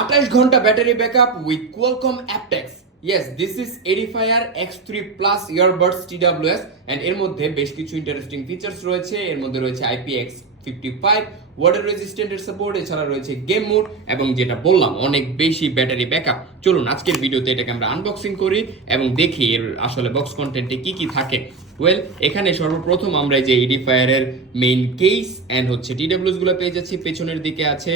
28 ঘন্টা battery backup with Qualcomm aptX. Yes, this is Edifier X3 plus earbuds TWS and এর মধ্যে বেশ কিছু ইন্টারেস্টিং ফিচার্স রয়েছে। এর মধ্যে রয়েছে IPX55 ওয়াটার রেজিস্ট্যান্টের সাপোর্ট, এছাড়া রয়েছে গেম মোড এবং যেটা বললাম অনেক বেশি ব্যাটারি ব্যাকআপ। চলুন আজকের ভিডিওতে এটাকে আমরা আনবক্সিং করি এবং দেখি এর আসলে বক্স কন্টেন্টে কি কি থাকে। ওয়েল, এখানে সর্বপ্রথম আমরা যে এডিফায়ারের মেইন কেস অ্যান্ড হচ্ছে TWS গুলো পেয়ে যাচ্ছি। পেছনের দিকে আছে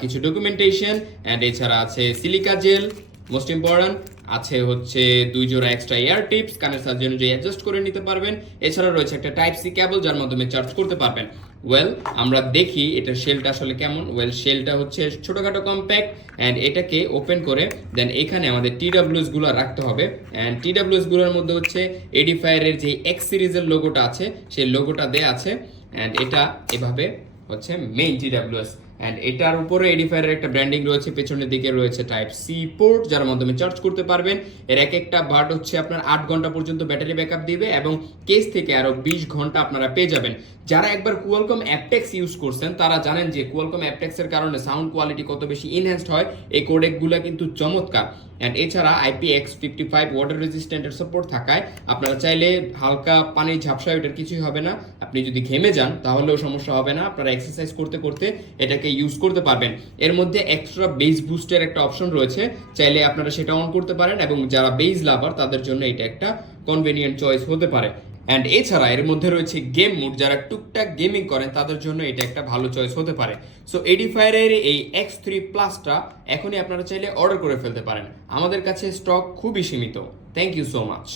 কিছু ডকুমেন্টেশন অ্যান্ড এছাড়া আছে সিলিকা জেল, মোস্ট ইম্পর্টেন্ট আছে হচ্ছে 2 জোড়া এক্সট্রা এয়ার টিপস, কানের সাহায্যে অনুযায়ী অ্যাডজাস্ট করে নিতে পারবেন। এছাড়া রয়েছে একটা টাইপ সি কেবল যার মাধ্যমে চার্জ করতে পারবেন। ওয়েল, আমরা দেখি এটার শেলটা আসলে কেমন। ওয়েল, শেলটা হচ্ছে ছোটখাটো কম্প্যাক্ট অ্যান্ড এটাকে ওপেন করে দেন এখানে আমাদের TWS গুলো রাখতে হবে। অ্যান্ড TWS গুলোর মধ্যে হচ্ছে এডিফায়ারের যে X সিরিজের লোগোটা আছে সেই লোগোটা দেয়া আছে অ্যান্ড এটা এভাবে হচ্ছে মেইন TWS অ্যান্ড এটার উপরে এডিফায়ারের একটা ব্র্যান্ডিং রয়েছে। পেছনের দিকে রয়েছে টাইপ সি পোর্ট যার মাধ্যমে চার্জ করতে পারবেন। এর এক একটা বার্ড হচ্ছে আপনার 8 ঘন্টা পর্যন্ত ব্যাটারি ব্যাকআপ দিবে এবং কেস থেকে আরো 20 ঘন্টা আপনারা পেয়ে যাবেন। যারা একবার কোয়ালকম অ্যাপটেক্স ইউজ করছেন তারা জানেন যে কোয়ালকম অ্যাপটেক্সের কারণে সাউন্ড কোয়ালিটি কত বেশি ইনহ্যান্সড হয়। এই কোডেকগুলো কিন্তু চমৎকার অ্যান্ড এছাড়া IPX55 ওয়াটার রেজিস্ট্যান্টের সাপোর্ট থাকায় আপনারা চাইলে হালকা পানির ঝাপসা এটার কিছুই হবে না। আপনি যদি ঘেমে যান তাহলেও সমস্যা হবে না, আপনারা এক্সারসাইজ করতে করতে এটাকে ইউজ করতে পারবেন। এর মধ্যে এক্সট্রা বেস বুস্টের একটা অপশন রয়েছে, চাইলে আপনারা সেটা অন করতে পারেন এবং যারা বেস লাভার তাদের জন্য এটা একটা কনভেনিয়েন্ট চয়েস হতে পারে। অ্যান্ড এছাড়া এর মধ্যে রয়েছে গেম মোড, যারা টুকটাক গেমিং করেন তাদের জন্য এটা একটা ভালো চয়েস হতে পারে। সো এডিফায়ারের এই X3 প্লাসটা এখনই আপনারা চাইলে অর্ডার করে ফেলতে পারেন। আমাদের কাছে স্টক খুবই সীমিত। Thank you so much.